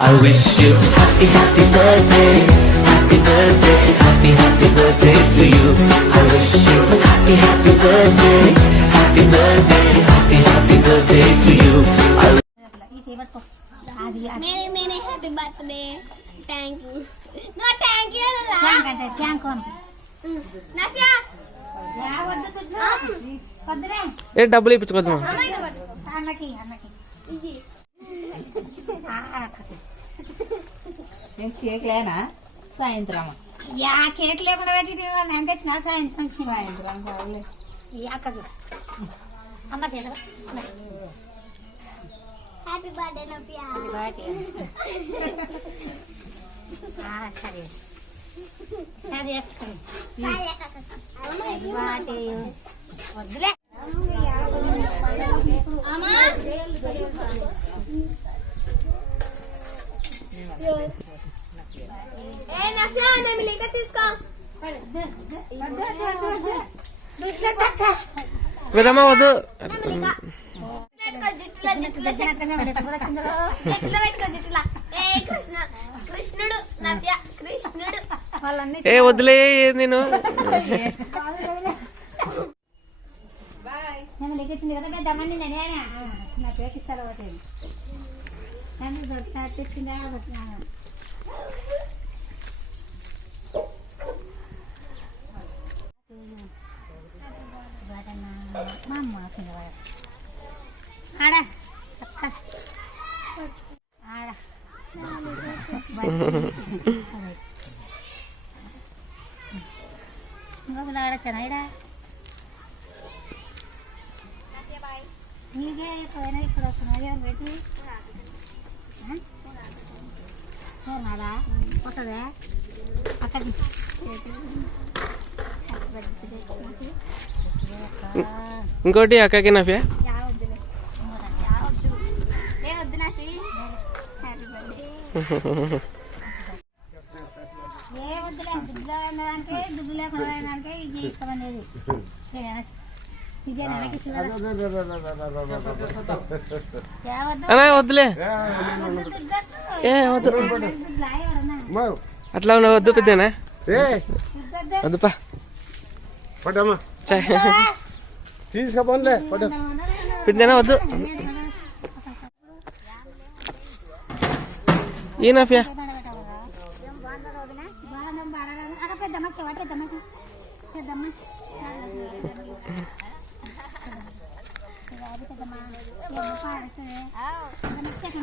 I wish you happy, happy birthday. Happy birthday, happy, happy birthday to you. I wish you happy, happy birthday. Happy birthday, happy, happy birthday to you. मेरे happy birthday thank you know thank you thank कौन नफिया या వద్దు తుజ్జు వద్దురే ఏ డబ్బులు ఇప్పించుకోద్దాం అన్నకి ఇది నేను cake లేనా సాయంత్రం యా కేక్ లేకుండా పెట్టిది నేను తెచ్చిన సాయంత్రం కావాలి అక్కకు అమ్మ చేద్దాం హ్యాపీ బర్త్డే నఫియా సరే సరే వద్దులే అమ్మా ఏ నఫియా నేను లేక తీసుకో విరమా వద్దు కృష్ణుడు నవ్య కృష్ణుడు ఏ వద్దులే నేను లెక్కించింది కదా పెద్దమ్మని నేనే నా పేకిస్తారు ఒకటి తెచ్చిందా మా అమ్మ ఆడ ఆడ ఇంకొకరు ఆడచ్చాను ఈడ నీకే పోయినా ఇక్కడ వస్తున్నారు ఎవరు పెట్టి నాదా వస్తుందా అక్కడికి ఇంకోటి అక్కకి నఫియా ఏ వద్దులే దుడ్డు అన్నదానికే దుడ్డు లేకుండా ఇది ఇస్తామనేది వద్దులే ఏ వద్దు అట్లా ఉన్నావు వద్దు పెద్దనా వద్దుపా తీసుకోపోలే పెద్దనా వద్దు ఈ నఫియా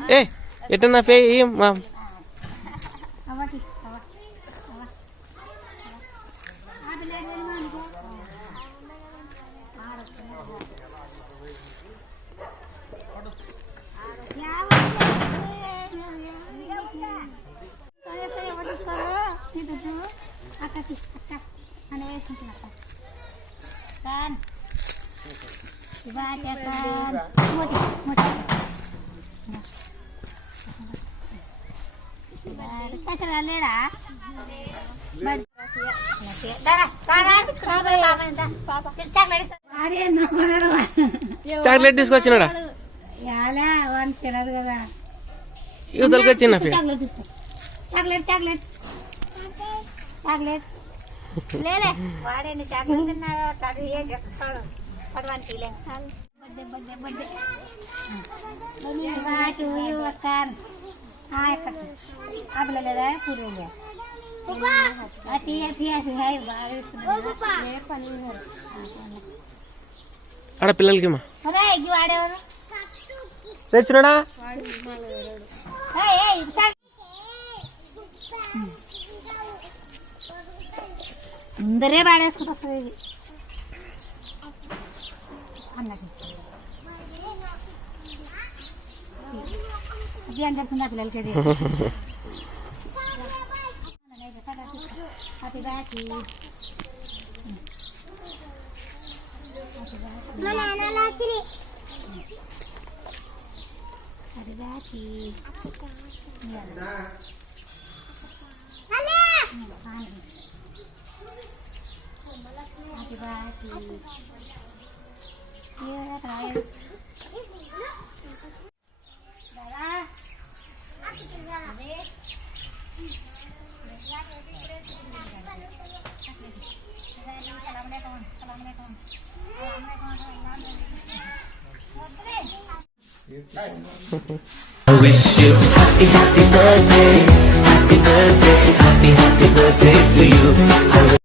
ఏ ఎట్ట నఫియా మా లేడా చాక్లెట్ తీసుకొచ్చినాడా వాడిని తినదు కదా యువతలకి వచ్చిన చాక్లెట్ చాక్లెట్ చాక్లెట్ లేలే వాడేని చాక్లెట్ తిన్నాడు ఏం చెప్తాడు పడవానికి బర్త్డే బర్త్డే బర్త్డే అక్క आपल्या లేదా పురులే అతి అతి అతి హై బాగా ఆడ పిల్లలకి మా అరే ఇగి వాడేవారు తెచ్చురాడా ఏయ్ ఏయ్ అందరే బాడేసుకుంటది ఇది అన్నకి ఇది అని చెప్తున్నా పిల్లలు చేది హ్యాపీ బర్త్డే నానా లాచిరి హ్యాపీ బర్త్డే అలే హ్యాపీ బర్త్డే ये राय दादा I wish you happy, happy birthday, happy birthday, happy, happy birthday to you. I